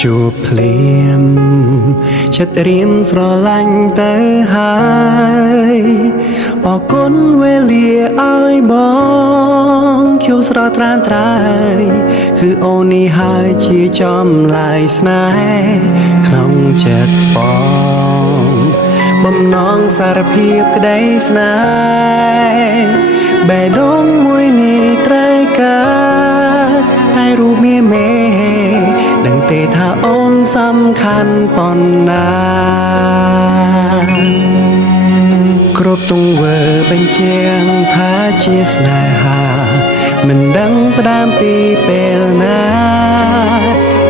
ជួបភ្លាមចិត្តត្រៀមស្រឡាញ់ទៅហើយអរគុណវេលាឲ្យបងខ្ញុំស្រស់ត្រានត្រើយគឺអូននេះហើយជាចំឡាយស្នេហ៍ក្នុងចិត្តបងបំណងសារភាពក្តីស្នេហ៍បេះដូងមួយនេះត្រូវការតែរូបមាមេដឹងទេថាអូនសំខាន់ប៉ុណ្ណាគ្រប់ទង្វើបញ្ជាក់ថាជាស្នេហាមិនដឹងផ្ដើមពីពេលណា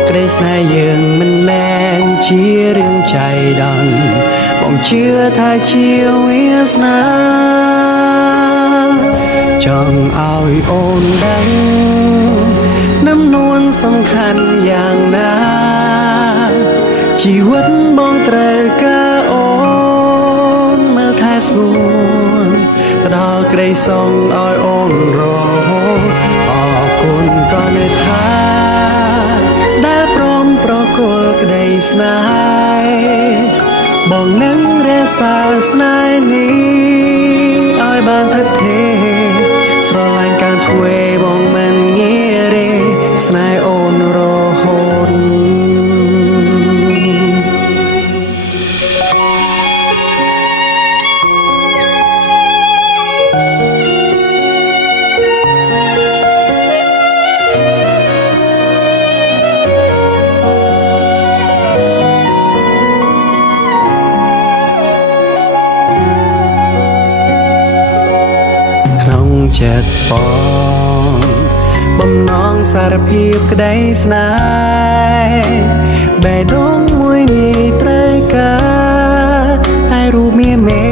ក្តីស្នេហ៍យើងមិនមែនជារឿងចៃដន្យបងជឿថាជាវាសនាចង់ឲ្យអូនដឹងដំណួនសំខាន់យ៉ាងណាជីវិតបងត្រូវការអូនមើលថែស្ងួនផ្ដល់ក្តីសុខឲ្យអូនរហូតអរគុណក៏នៅថាដែលព្រមប្រគល់ក្តីស្នេហ៍បងនឹងរក្សាស្នេហ៍នេះឲ្យបានថិតថេរស្រឡាញ់ការធ្វើបងមិនងាយរេស្នេហ៍អូនរហូតក្នុងចិត្តបងបំណងសារភាពក្តីស្នេហ៍បេះដូងមួយនេះត្រូវការតែរូបមាមេ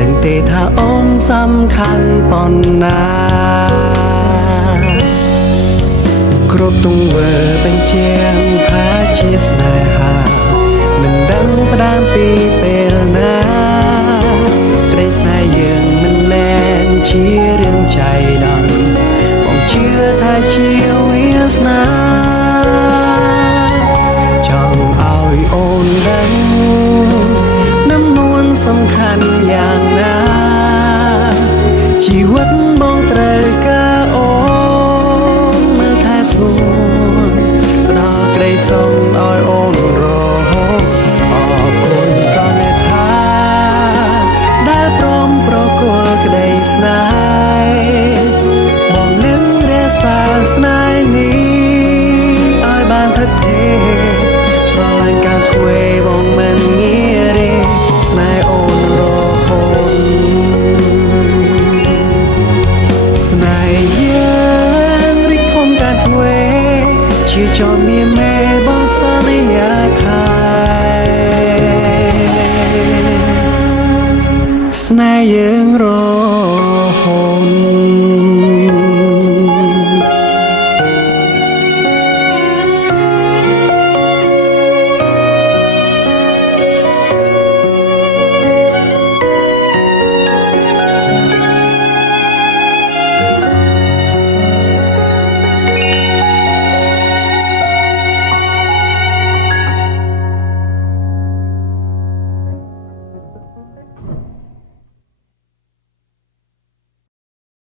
ដឹងទេថាអូនសំខាន់ប៉ុណ្ណាគ្រប់ទង្វើបញ្ជាក់ថាជាស្នេហាមិនដឹងផ្ដើមពីពេលណាក្តីស្នេហ៍យើងមិនមែនជារឿងចៃដន្យបងជឿថាជាវាសនាចង់ឲ្យអូនដឹងដំណួនសំខាន់យ៉ាងណាជីវិតបងត្រូវការអូនមើលថែស្ងួនផ្ដល់ក្តីសុខឲ្យអូនរហូតអរគុណក៏នៅថាដែលព្រមប្រគល់ក្តីស្នេហ៍បងនឹងរក្សាស្នេហ៍នេះឲ្យបានថិតថេរស្រឡាញ់ការធ្វើបងមិនងាយរេស្នេហ៍អូនរហូតស្នេហ៍យើងរីកធំការធ្វើជាចោមមានមេបងសន្យាថាស្នេហ៍យើងរ